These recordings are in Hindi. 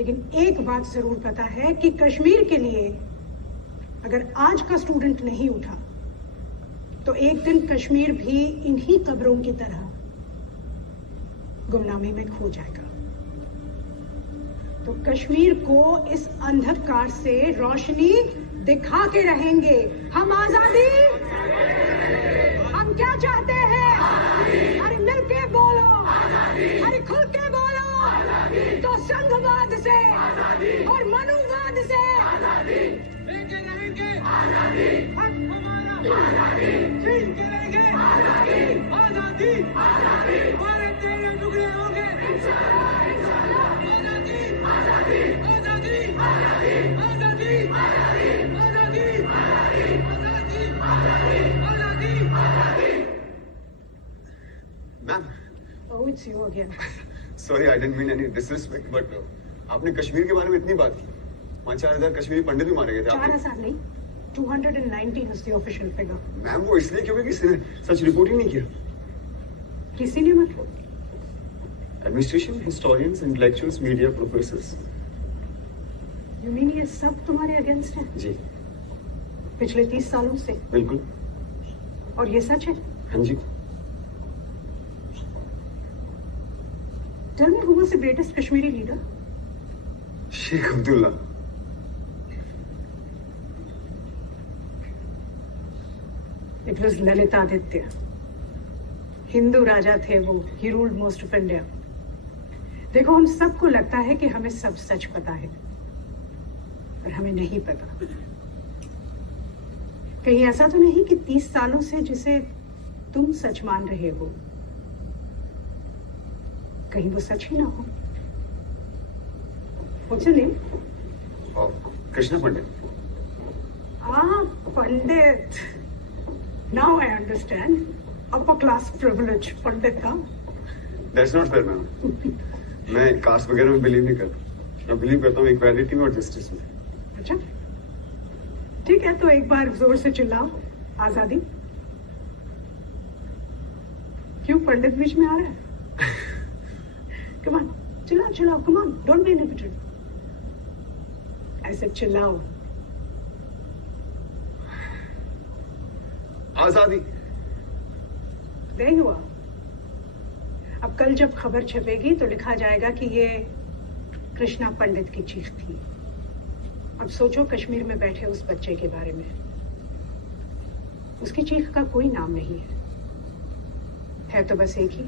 लेकिन एक बात जरूर पता है कि कश्मीर के लिए अगर आज का स्टूडेंट नहीं उठा तो एक दिन कश्मीर भी इन्हीं कब्रों की तरह गुमनामी में खो जाएगा। तो कश्मीर को इस अंधकार से रोशनी दिखा के रहेंगे। हम आजादी, हम क्या चाहते हैं? अरे मिल के बोलो, अरे खुल के बोलो। तो संघवाद से और मनुवाद से लेके रहेंगे हक हमारा, छीन के रहेंगे आजादी। हमारे तेरे टुकड़े होंगे आजादी, आजादी, आजादी, आजादी, आजादी, आजादी, आजादी। Ma'am, Oh, it's you again. Sorry, I didn't mean any disrespect, but आपने कश्मीर के बारे में इतनी बात की। 5,000 कश्मीरी पंडित भी मारे गए थे। 4,000 नहीं, 219 is the official figure. Ma'am, वो इसलिए क्योंकि किसी ने सच रिपोर्ट ही नहीं किया। किसी ने मतलब? Administration, historians, intellectuals, media professors. You mean ये सब तुम्हारे अगेंस्ट है? जी पिछले 30 सालों से? बिल्कुल। और ये सच है? हाँ जी। Tell me who was the greatest Kashmiri leader? Sheikh Abdullah. It was Lalitaditya. Hindu राजा थे वो। He ruled most of India. देखो, हम सबको लगता है कि हमें सब सच पता है, पर हमें नहीं पता। कहीं ऐसा तो नहीं कि 30 सालों से जिसे तुम सच मान रहे हो, कहीं वो सच ही ना हो। What's your name? Krishna Pandit. Pandit. Now I understand. Upper class privilege, पंडित का। That's not fair, ma'am. मैं कास्ट वगैरह में बिलीव नहीं करता। मैं बिलीव करता हूँ इक्वालिटी में और जस्टिस में। अच्छा, ठीक है, तो एक बार जोर से चिल्लाओ, आजादी। क्यों पंडित बीच में आ रहा है? Come on, चिल्लाओ चिल्लाओ, come on, don't be inhibited. ऐसे चिल्लाओ। आजादी। नहीं हुआ। अब कल जब खबर छपेगी तो लिखा जाएगा कि ये कृष्णा पंडित की चीख थी। अब सोचो कश्मीर में बैठे उस बच्चे के बारे में। उसकी चीख का कोई नाम नहीं है तो बस एक ही,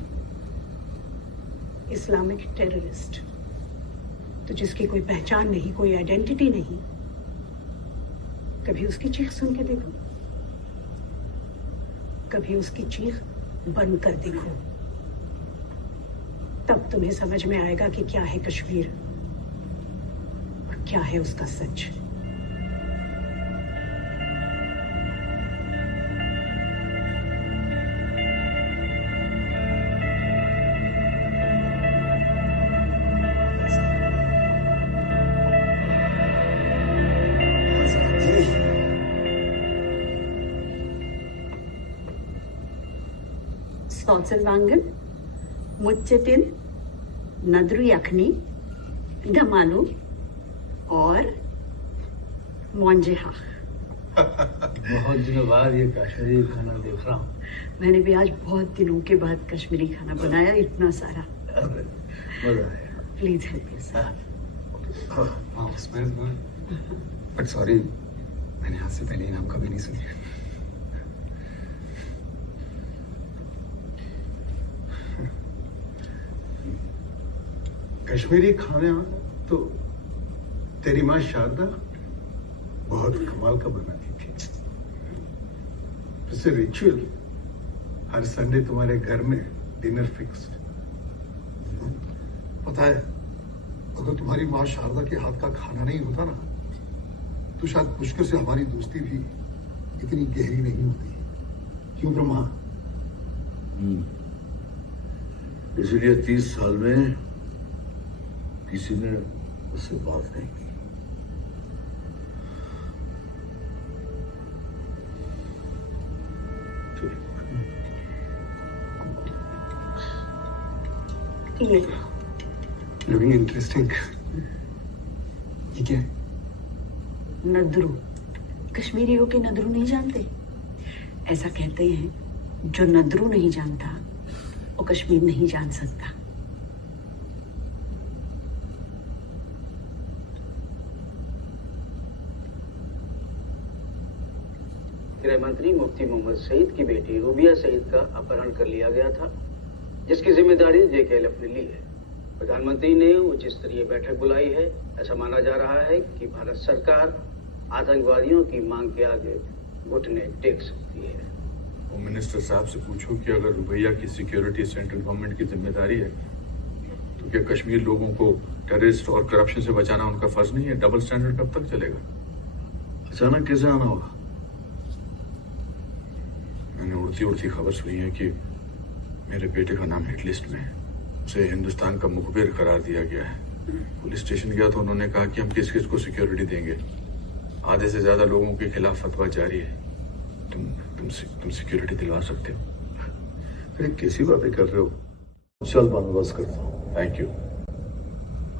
इस्लामिक टेररिस्ट। तो जिसकी कोई पहचान नहीं, कोई आइडेंटिटी नहीं, कभी उसकी चीख सुन के देखो, कभी उसकी चीख बनकर देखो, तब तुम्हें समझ में आएगा कि क्या है कश्मीर और क्या है उसका सच। Salzwangen, मुच्चटिन, नदरू यखनी, दमालू और मोंजेहा। बहुत दिनों बाद ये कश्मीरी खाना देख रहा हूँ। मैंने भी आज बहुत दिनों के बाद कश्मीरी खाना बनाया, इतना सारा। मजा आया। प्लीज हेल्प बट सॉरी, मैंने आज से पहले ये नाम कभी नहीं सुनी। कश्मीरी खाने तो तेरी माँ शारदा बहुत कमाल का बनाती थी। जैसे रिचुअल, हर संडे तुम्हारे घर में डिनर फिक्स्ड। पता है, अगर तुम्हारी माँ शारदा के हाथ का खाना नहीं होता ना, तो शायद पुष्कर से हमारी दोस्ती भी इतनी गहरी नहीं होती। क्यों ब्रह्मा? इसीलिए 30 साल में किसी ने उससे बात नहीं की। Looking interesting. ये क्या है? नदरू। कश्मीरियों के नदरू नहीं जानते? ऐसा कहते हैं जो नदरू नहीं जानता वो कश्मीर नहीं जान सकता। गृह मंत्री मुफ्ती मोहम्मद सईद की बेटी रूबिया सईद का अपहरण कर लिया गया था, जिसकी जिम्मेदारी जेकेएलएफ ने ली है। प्रधानमंत्री ने उच्च स्तरीय बैठक बुलाई है। ऐसा माना जा रहा है कि भारत सरकार आतंकवादियों की मांग के आगे घुटने टेक सकती है। होम मिनिस्टर साहब से पूछो कि अगर रुबैया की सिक्योरिटी सेंट्रल गवर्नमेंट की जिम्मेदारी है तो क्या कश्मीर लोगों को टेररिस्ट और करप्शन से बचाना उनका फर्ज नहीं है? डबल स्टैंडर्ड कब तक चलेगा? अचानक कैसे आना होगा? मैंने उड़ती उड़ती खबर सुनी है कि मेरे बेटे का नाम हिट लिस्ट में है। उसे हिंदुस्तान का मुखबिर करार दिया गया है। पुलिस स्टेशन गया तो उन्होंने कहा कि हम किस किस को सिक्योरिटी देंगे। आधे से ज्यादा लोगों के खिलाफ फतवा जारी है। तुम सिक्योरिटी दिलवा सकते हो? अरे कैसी बातें कर रहे हो? चल बंदोबस्त करता हूँ। Thank you.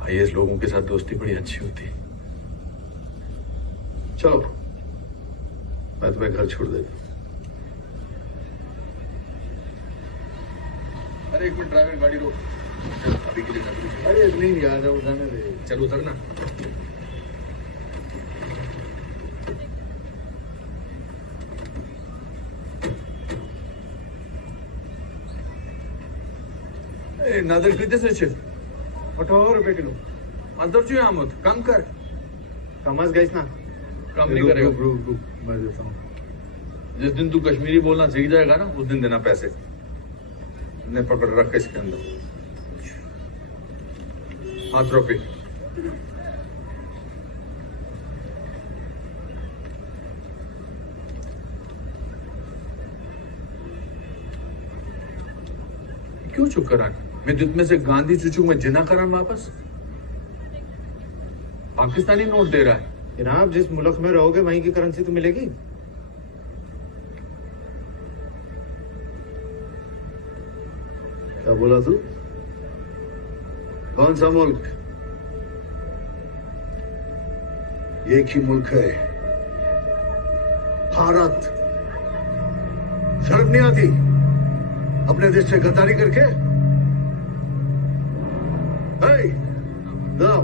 आईएएस लोगों के साथ दोस्ती बड़ी अच्छी होती है। चलो मैं तुम्हें घर छोड़ देता हूँ। अरे एक मिनट, ड्राइवर गाड़ी रोक। अभी के लिए अरे नहीं याद है, उठाने दे। चल उतरना। नादर कितने से छे? 18 रुपए किलो। अंदर जो आमद कम कर। कमस गई ना? कम नहीं करेगा। रुक मैं देता हूँ। जिस दिन तू कश्मीरी बोलना सीख जाएगा ना उस दिन देना पैसे। ने पकड़ रख इसके अंदर। हाथ रोके। क्यों चुप करान? मैं तुझ में से गांधी चुचू में जिना करान वापस? पाकिस्तानी नोट दे रहा है। जनाब जिस मुल्क में रहोगे वहीं की करेंसी तो मिलेगी। क्या बोला तू? कौन सा मुल्क? एक ही मुल्क है, भारत। शर्म नहीं आती अपने देश से गद्दारी करके? जाओ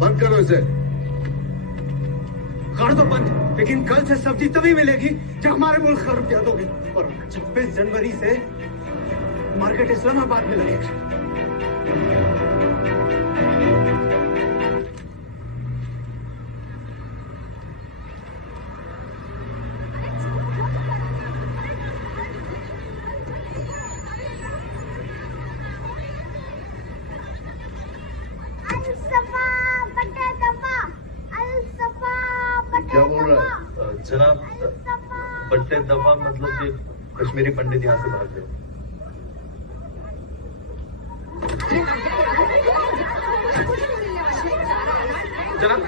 बंद करो इसे। कर दो बंद, लेकिन कल से सब्जी तभी मिलेगी जब हमारे मुल्क का रुपया दोगे। और 26 जनवरी से मार्केट इस्लामाबाद में लगेगी। क्या बोल रहा है जनाब? बट्टे दफा मतलब कि कश्मीरी पंडित यहाँ से भाग गए। जनाब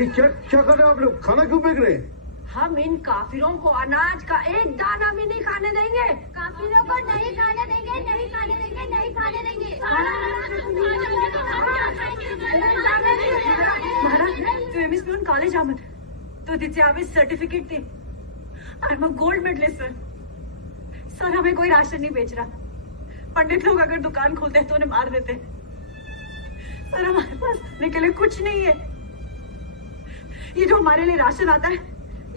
ये क्या क्या कर रहे हो आप लोग? खाना क्यों फेंक रहे हैं? हम इन काफिरों को अनाज का एक दाना भी नहीं खाने देंगे। काफिरों को नहीं खाने देंगे, नहीं खाने देंगे, नहीं खाने देंगे। महाराज तो एमएस में कॉलेज आमद तो तिथे आवे सर्टिफिकेट थे। I am a gold medalist sir. हमें कोई राशन नहीं बेच रहा। पंडित लोग अगर दुकान खोलते हैं तो उन्हें मार देते। सर हमारे पास लेने के लिए कुछ नहीं है। ये जो हमारे लिए राशन आता है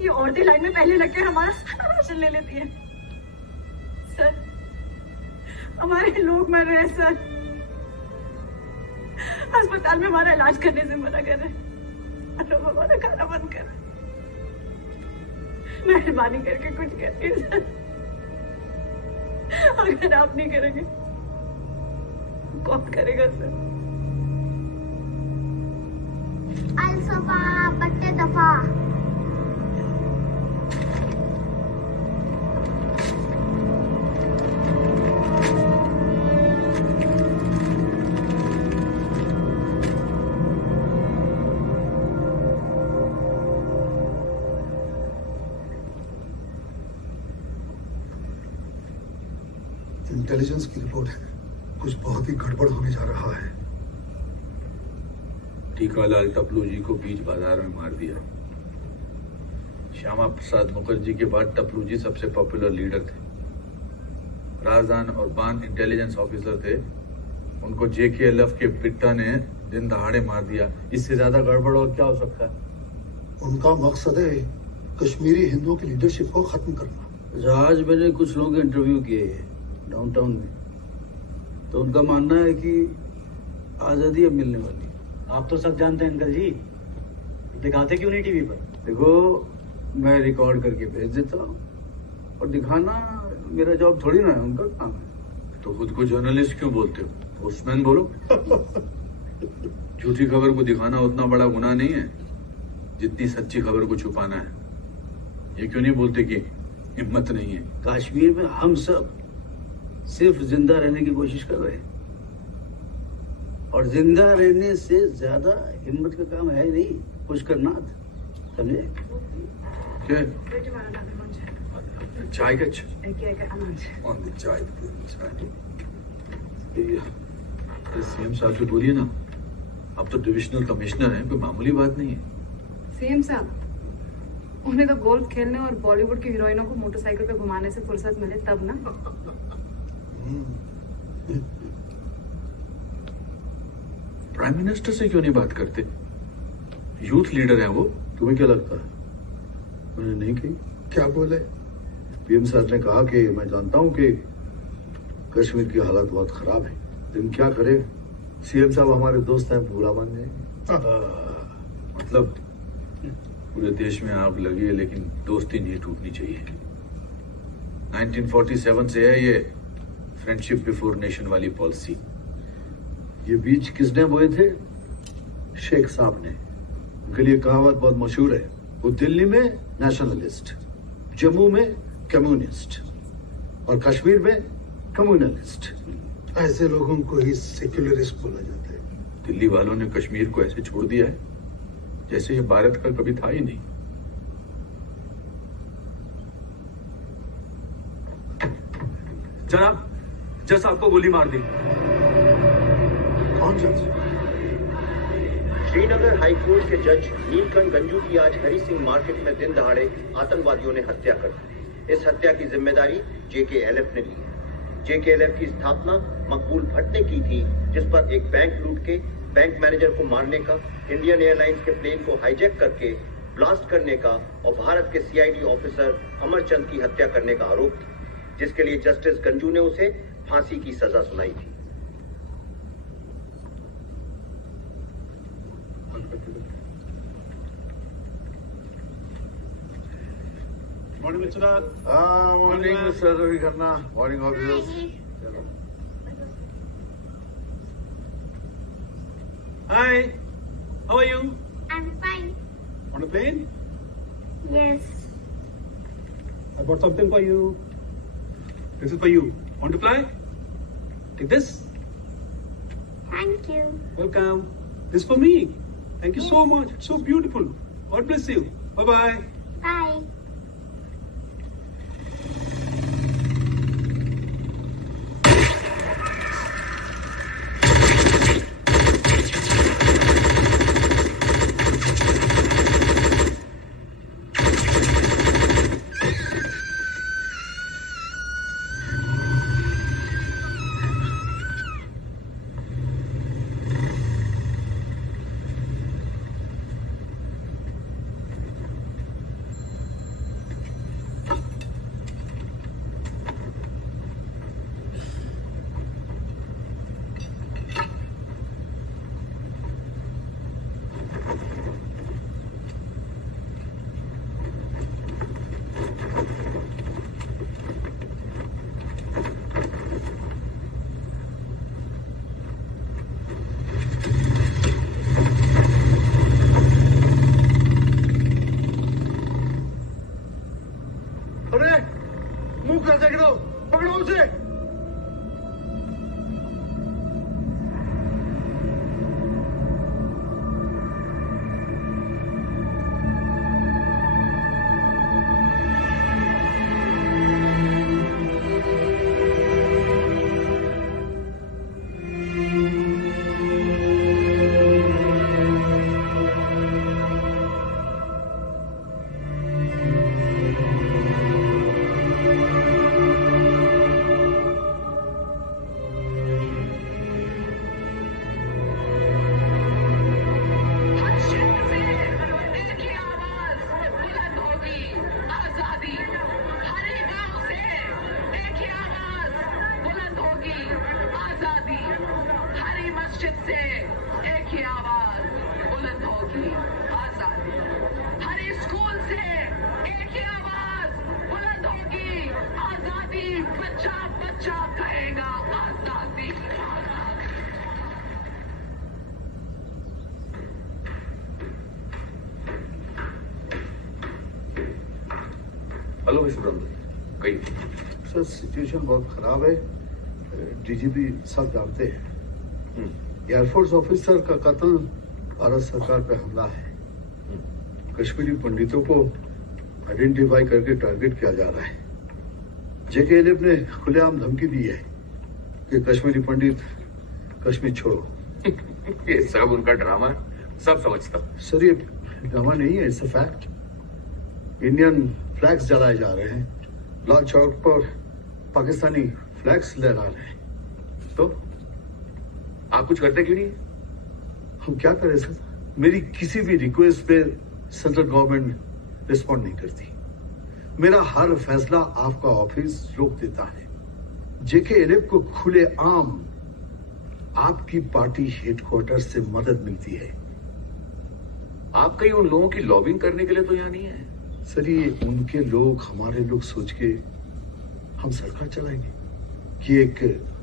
ये औरतें लाइन में पहले लग कर हमारा सारा राशन ले लेती है। सर हमारे लोग मर रहे हैं सर। अस्पताल में हमारा इलाज करने से मना कर रहे हैं और अब हमारा खाना बंद कर रहे हैं। मेहरबानी करके कुछ करिए सर। अगर आप नहीं करेंगे कौन करेगा सर? अलसफा बट्टे दफा। इंटेलिजेंस की रिपोर्ट है, कुछ बहुत ही गड़बड़ होने जा रहा है। टीकालाल टपलू जी को बीच बाजार में मार दिया। श्यामा प्रसाद मुखर्जी के बाद टपलू जी सबसे पॉपुलर लीडर थे। राजदान और बान इंटेलिजेंस ऑफिसर थे। उनको JKLF के पिट्टा ने दिन दहाड़े मार दिया। इससे ज्यादा गड़बड़ और क्या हो सकता है? उनका मकसद है कश्मीरी हिंदुओं की लीडरशिप को खत्म करना। आज मैंने कुछ लोगों के इंटरव्यू किए हैं डाउनटाउन में, तो उनका मानना है कि आजादी अब मिलने वाली है। आप तो सब जानते हैं अंकल जी, दिखाते क्यों नहीं टीवी पर? देखो, मैं रिकॉर्ड करके भेज देता हूँ और दिखाना मेरा जॉब थोड़ी ना है, उनका काम है। तो खुद को जर्नलिस्ट क्यों बोलते हो? पोस्टमैन बोलो। झूठी खबर को दिखाना उतना बड़ा गुनाह नहीं है जितनी सच्ची खबर को छुपाना है। ये क्यों नहीं बोलते कि हिम्मत नहीं है? कश्मीर में हम सब सिर्फ जिंदा रहने की कोशिश कर रहे हैं, और जिंदा रहने से ज्यादा हिम्मत का काम है नहीं कुछ करना, समझे? क्या? Bitte mal an den Mund. चाय का चाय सीएम साहब से बोलिए ना, अब तो डिविजनल कमिश्नर हैं, कोई मामूली बात नहीं है। सीएम साहब, उन्हें तो गोल्फ खेलने और बॉलीवुड की हीरोइनों को मोटरसाइकिल पे घुमाने से फुर्सत मिले तब ना। प्राइम मिनिस्टर से क्यों नहीं बात करते? यूथ लीडर हैं वो। तुम्हें क्या लगता है मैंने नहीं कही? क्या बोले? पीएम साहब ने कहा कि मैं जानता हूं कि कश्मीर की हालत बहुत खराब है, लेकिन क्या करे, सीएम साहब हमारे दोस्त हैं, पूरा मान गए। मतलब पूरे देश में आग लगी है लेकिन दोस्ती नहीं टूटनी चाहिए। 1947 से है ये फ्रेंडशिप बिफोर नेशन वाली पॉलिसी। ये बीज किसने बोए थे? शेख साहब ने। उनके लिए कहावत बहुत मशहूर है, वो दिल्ली में नेशनलिस्ट, जम्मू में कम्युनिस्ट और कश्मीर में कम्युनलिस्ट। ऐसे लोगों को ही सेक्युलरिस्ट बोला जाता है। दिल्ली वालों ने कश्मीर को ऐसे छोड़ दिया है जैसे ये भारत का कभी था ही नहीं। जनाब, जज साहब को गोली मार दी। कौन जज? श्रीनगर हाईकोर्ट के जज नीलकंठ गंजू की आज हरी सिंह मार्केट में दिन दहाड़े आतंकवादियों ने हत्या कर दी। इस हत्या की जिम्मेदारी JKLF ने ली है। JKLF की स्थापना मकबूल भट्ट ने की थी, जिस पर एक बैंक लूट के बैंक मैनेजर को मारने का, इंडियन एयरलाइंस के प्लेन को हाईजैक करके ब्लास्ट करने का और भारत के CID ऑफिसर अमरचंद की हत्या करने का आरोप था, जिसके लिए जस्टिस गंजू ने उसे फांसी की सजा सुनाई थी। Morning mister Raj. Morning mister Ravi Khanna, morning officers. Hi, how are you? I'm fine. On a plane? Yes. I bought something for you. This is for you. Want to fly? Take this. Thank you. Welcome. This is for me. Thank you so much. It's so beautiful. God bless you. Bye-bye. Bye. से एक ही आवाज बुलंद होगी, आजादी। हर स्कूल से एक ही आवाज बुलंद होगी, आजादी। बच्चा बच्चा कहेगा आजादी। हेलो मिस्टर ब्रह्म, कही सर सिचुएशन बहुत खराब है। डीजीपी सब जानते हैं एयरफोर्स ऑफिसर का कत्ल भारत सरकार पे हमला है। कश्मीरी पंडितों को आइडेंटिफाई करके टारगेट किया जा रहा है। जेकेएलएफ ने खुलेआम धमकी दी है कि कश्मीरी पंडित कश्मीर छोड़ो। ये सब उनका ड्रामा है, सब समझता हूं। सर ये ड्रामा नहीं है, it's a fact. Indian flags जलाए जा रहे हैं, लाल चौक पर पाकिस्तानी फ्लैग्स लहरा रहे हैं। तो आप कुछ करते क्यों नहीं? हम क्या करें सर? मेरी किसी भी रिक्वेस्ट पे सेंट्रल गवर्नमेंट रिस्पॉन्ड नहीं करती। मेरा हर फैसला आपका ऑफिस रोक देता है। जेकेएलएफ को खुले आम आपकी पार्टी हेडक्वार्टर से मदद मिलती है। आप कहीं उन लोगों की लॉबिंग करने के लिए तो यहाँ नहीं है। सर ये उनके लोग हमारे लोग सोच के हम सरकार चलाएंगे कि एक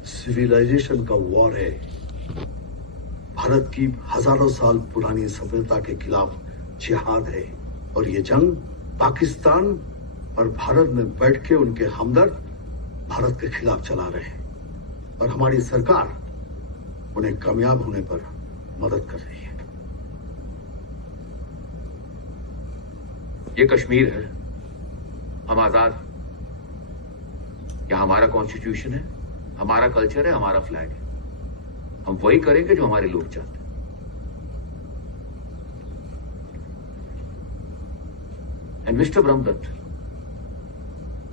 सिविलाइजेशन का वॉर है। भारत की हजारों साल पुरानी सभ्यता के खिलाफ जिहाद है और ये जंग पाकिस्तान और भारत में बैठ के उनके हमदर्द भारत के खिलाफ चला रहे हैं और हमारी सरकार उन्हें कामयाब होने पर मदद कर रही है। ये कश्मीर है, हम आजाद। यह हमारा कॉन्स्टिट्यूशन है, हमारा कल्चर है, हमारा फ्लैग है। हम वही करेंगे जो हमारे लोग चाहते हैं। एंड मिस्टर ब्रह्मदत्त,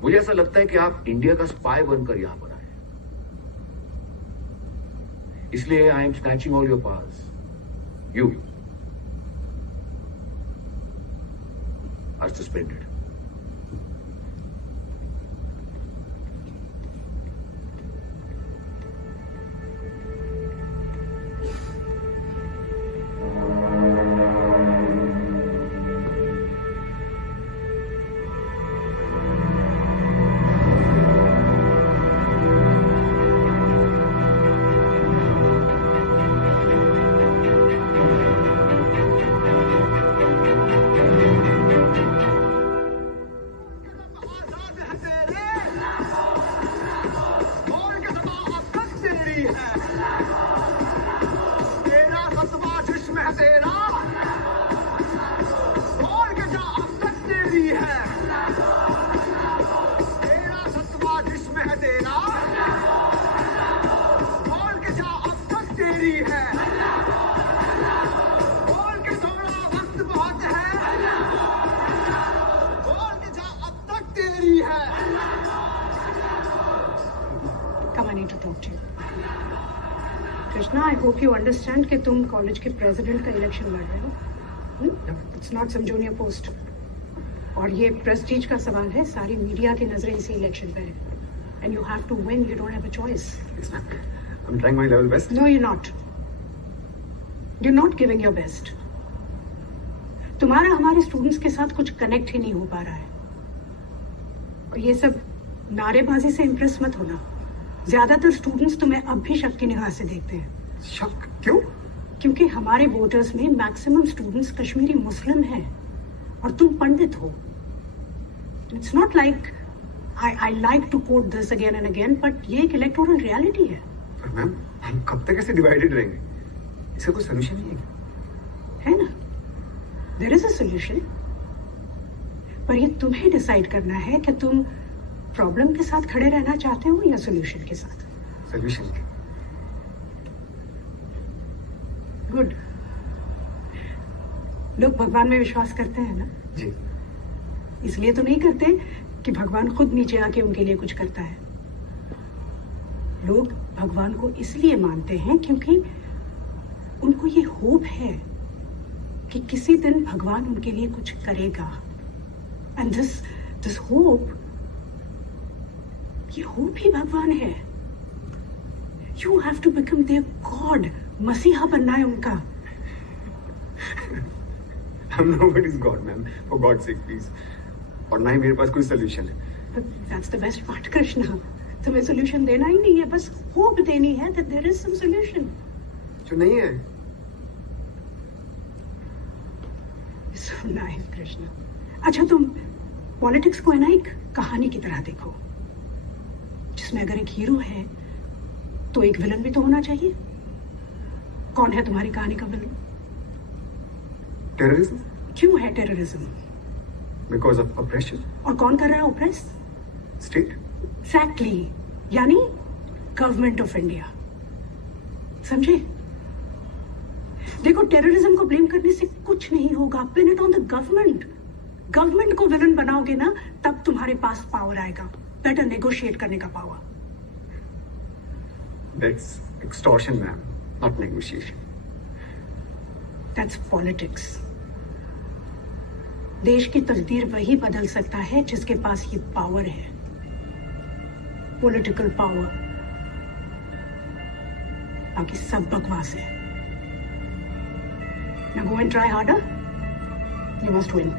मुझे ऐसा लगता है कि आप इंडिया का स्पाई बनकर यहां पर आए, इसलिए I am snatching all your powers. You are suspended. Krishna, I hope you understand कि तुम कॉलेज के प्रेसिडेंट का इलेक्शन लड़ रहे हो। It's not some junior post. और ये प्रेस्टीज का सवाल है, सारी मीडिया की नजरें इसी इलेक्शन पे है। And you have to win, you don't have a choice. I am trying my level best. No you not. You not giving your best. तुम्हारा हमारे स्टूडेंट्स के साथ कुछ कनेक्ट ही नहीं हो पा रहा है। और ये सब नारेबाजी से इंप्रेस मत होना। ज्यादातर स्टूडेंट्स तुम्हें अब भी शक की निगाह से देखते हैं। शक क्यों? क्योंकि हमारे वोटर्स में मैक्सिमम स्टूडेंट्स कश्मीरी मुस्लिम हैं और तुम पंडित हो। It's not like I like to quote this again and again, but ये एक इलेक्टोरल रियलिटी है। पर मैम, हम कब तक ऐसे डिवाइडेड रहेंगे? इसका कोई सोल्यूशन नहीं है? है ना? देयर इज अ सोल्यूशन, पर ये तुम्हें डिसाइड करना है कि तुम प्रॉब्लम के साथ खड़े रहना चाहते हो या सोल्यूशन के साथ। सोल्यूशन। गुड। लोग भगवान में विश्वास करते हैं ना? जी। इसलिए तो नहीं करते कि भगवान खुद नीचे आके उनके लिए कुछ करता है। लोग भगवान को इसलिए मानते हैं क्योंकि उनको ये होप है कि किसी दिन भगवान उनके लिए कुछ करेगा। एंड दिस होप, ये होप ही भगवान है। You have to become their god मसीहा बनना है उनका। I'm nobody's God, ma'am. For God's sake, please. और ना ही मेरे पास कोई सोल्यूशन है। That's the best part, Krishna. तुम्हें सोल्यूशन देना ही नहीं है, बस होप देनी है that there is some solution. जो नहीं है। So nice, Krishna. अच्छा, तुम पॉलिटिक्स को है ना एक कहानी की तरह देखो, जिसमें अगर एक हीरो है तो एक विलन भी तो होना चाहिए। कौन है तुम्हारी कहानी का विलन? टेररिज्म। क्यों है टेररिज्म? Because of oppression. और कौन कर रहा है ऑप्रेस? State. Exactly. यानी गवर्नमेंट ऑफ इंडिया। समझे? देखो, टेररिज्म को ब्लेम करने से कुछ नहीं होगा। Pin it on the government. Government को विलन बनाओगे ना, तब तुम्हारे पास पावर आएगा, बेटर नेगोशिएट करने का power. That's extortion, ma'am, not negotiation. That's politics. देश की तकदीर वही बदल सकता है जिसके पास ये पावर है, पॉलिटिकल पावर। बाकी सब बकवास है। Now go and try harder. You must win.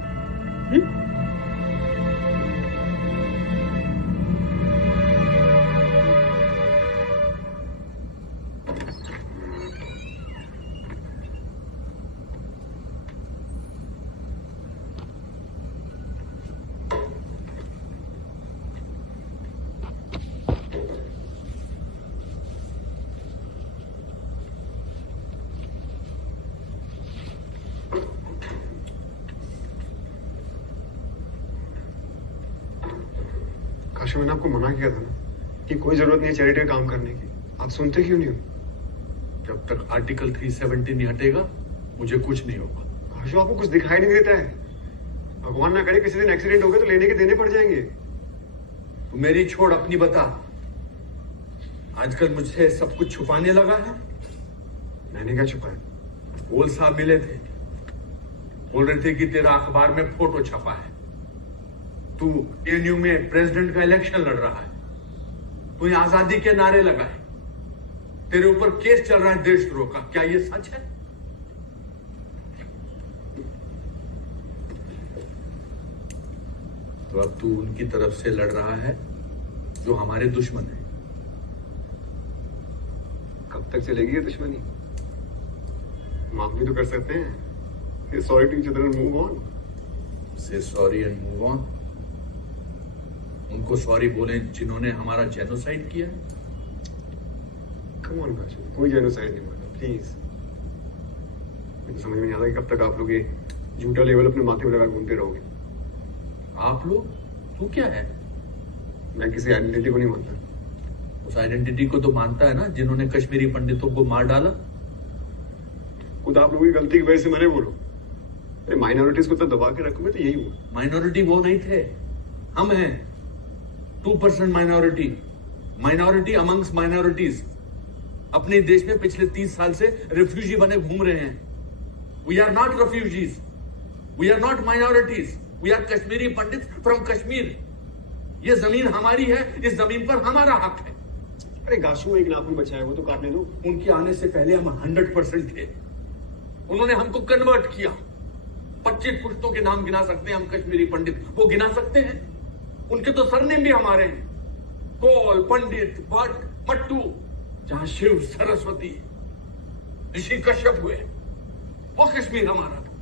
Kashi, मैंने आपको मना किया था ना कि कोई जरूरत नहीं है चैरिटी काम करने की। आप सुनते क्यों नहीं हो? जब तक आर्टिकल 370 नहीं हटेगा मुझे कुछ नहीं होगा। काशू, आपको कुछ दिखाई नहीं देता है? भगवान ना करे किसी दिन एक्सीडेंट हो गया तो लेने के देने पड़ जाएंगे। तू मेरी छोड़, अपनी बता। आजकल मुझसे सब कुछ छुपाने लगा है। मैंने क्या छुपाया? गोल साहब मिले थे, बोल रहे थे कि तेरा अखबार में फोटो छपा है, तू एएनयू में प्रेसिडेंट का इलेक्शन लड़ रहा है, तू आजादी के नारे लगाए, तेरे ऊपर केस चल रहा है देशद्रोह का। क्या ये सच है? तो अब तू उनकी तरफ से लड़ रहा है जो हमारे दुश्मन है। कब तक चलेगी ये दुश्मनी? माफ भी तो कर सकते हैं। Say sorry to each other and move on. Say sorry and move on. उनको सॉरी बोले जिन्होंने हमारा जेनोसाइड किया। Come on, काशू, कोई जेनोसाइड नहीं हुआ, प्लीज। मुझे समझ में नहीं आता कि कब तक आप लोग ये झूठा लेवल अपने माथे में लगा घूमते रहोगे। आप लोग? तू क्या है? मैं किसी आइडेंटिटी को नहीं मानता। उस आइडेंटिटी को तो मानता है ना जिन्होंने कश्मीरी पंडितों को मार डाला। खुद आप लोगों की गलती की वजह से मैंने बोलो, माइनॉरिटीज को तो दबा के रखोगे तो यही हुआ। माइनॉरिटी वो नहीं थे, हम हैं 2% माइनॉरिटी, माइनॉरिटी अमंग्स माइनॉरिटीज। अपने देश में पिछले 30 साल से रिफ्यूजी बने घूम रहे हैं। We are not refugees, we are not minorities, we are Kashmiri Pandit from Kashmir. ये जमीन हमारी है, इस जमीन पर हमारा हक है। अरे गाशू, एक नाखून बचा है, वो तो काटने दो। उनके आने से पहले हम 100% थे, उन्होंने हमको कन्वर्ट किया। 25 पुश्तों के नाम गिना सकते हैं हम कश्मीरी पंडित, वो गिना सकते हैं। उनके तो सरनेम भी हमारे हैं, कौल, पंडित, भट्ट, मट्टू। जहां शिव, सरस्वती, ऋषि कश्यप हुए, वो कश्मीर हमारा था।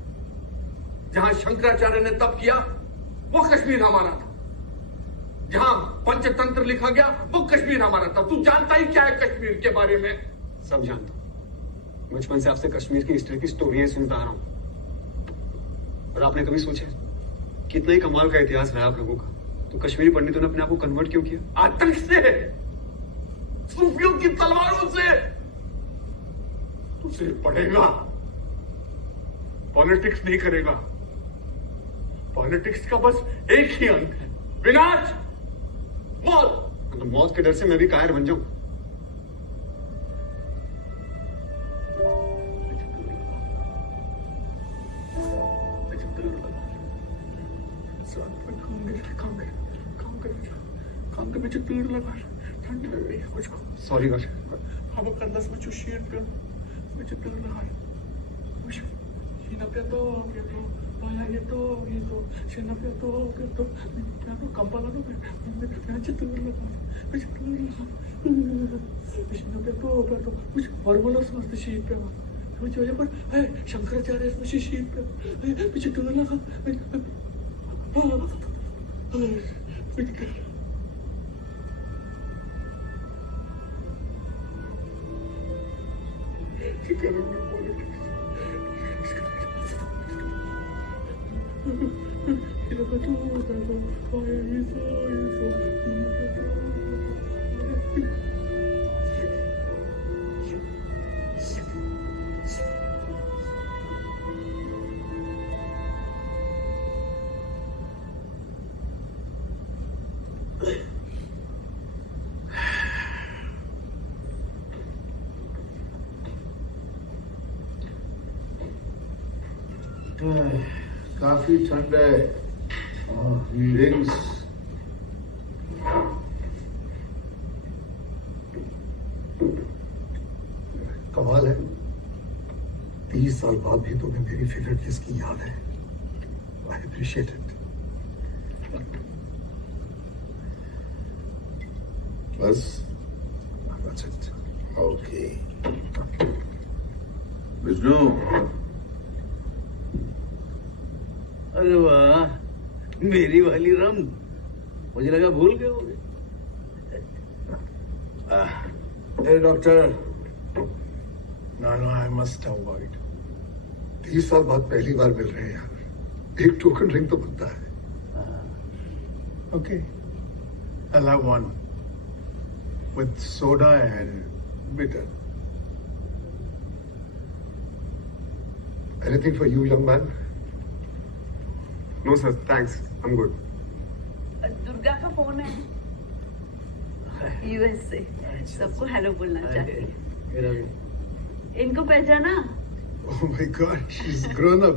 जहां शंकराचार्य ने तप किया, वो कश्मीर हमारा था। जहां पंचतंत्र लिखा गया, वो कश्मीर हमारा था। तू जानता ही क्या है कश्मीर के बारे में? सब जानता हूं। बचपन से आपसे कश्मीर की हिस्ट्री की स्टोरियां सुनता आ रहा हूं। और आपने कभी सोचा कितना ही कमाल का इतिहास रहा आप लोगों का, तो कश्मीरी पंडितों ने अपने आप को कन्वर्ट क्यों किया? आतंक से, सूफियों की तलवारों से। तू सिर्फ पढ़ेगा, पॉलिटिक्स नहीं करेगा। पॉलिटिक्स का बस एक ही अंत है, विनाश, मौत। तो मौत के डर से मैं भी कायर बन जाऊं? काम के पीछे पेड़ लगा, ठंड लग रही है मुझको। सॉरी काश। अब कंदस में चुशियन कर शंकराचार्य शीत पीछे टूर लगा काफी ठंड है ड्रिंक्स कमाल है 30 साल बाद भी तुम्हें मेरी फेवरेट डिश की याद है आई अप्रिशिएट इट बस that's it okay विष्णु अरे वाह मेरी वाली रम मुझे लगा भूल गए होगे Hey doctor no I must avoid 30 साल बाद पहली बार मिल रहे हैं यार एक टोकन ड्रिंक तो बनता है Okay. I'll have one with soda and bitter. Anything for you, young man? No, sir. Thanks. I'm good. Durga का फोन है यूएस से सबको हेलो बोलना चाहिए मेरा भी इनको पहचाना Oh my God, she's grown up.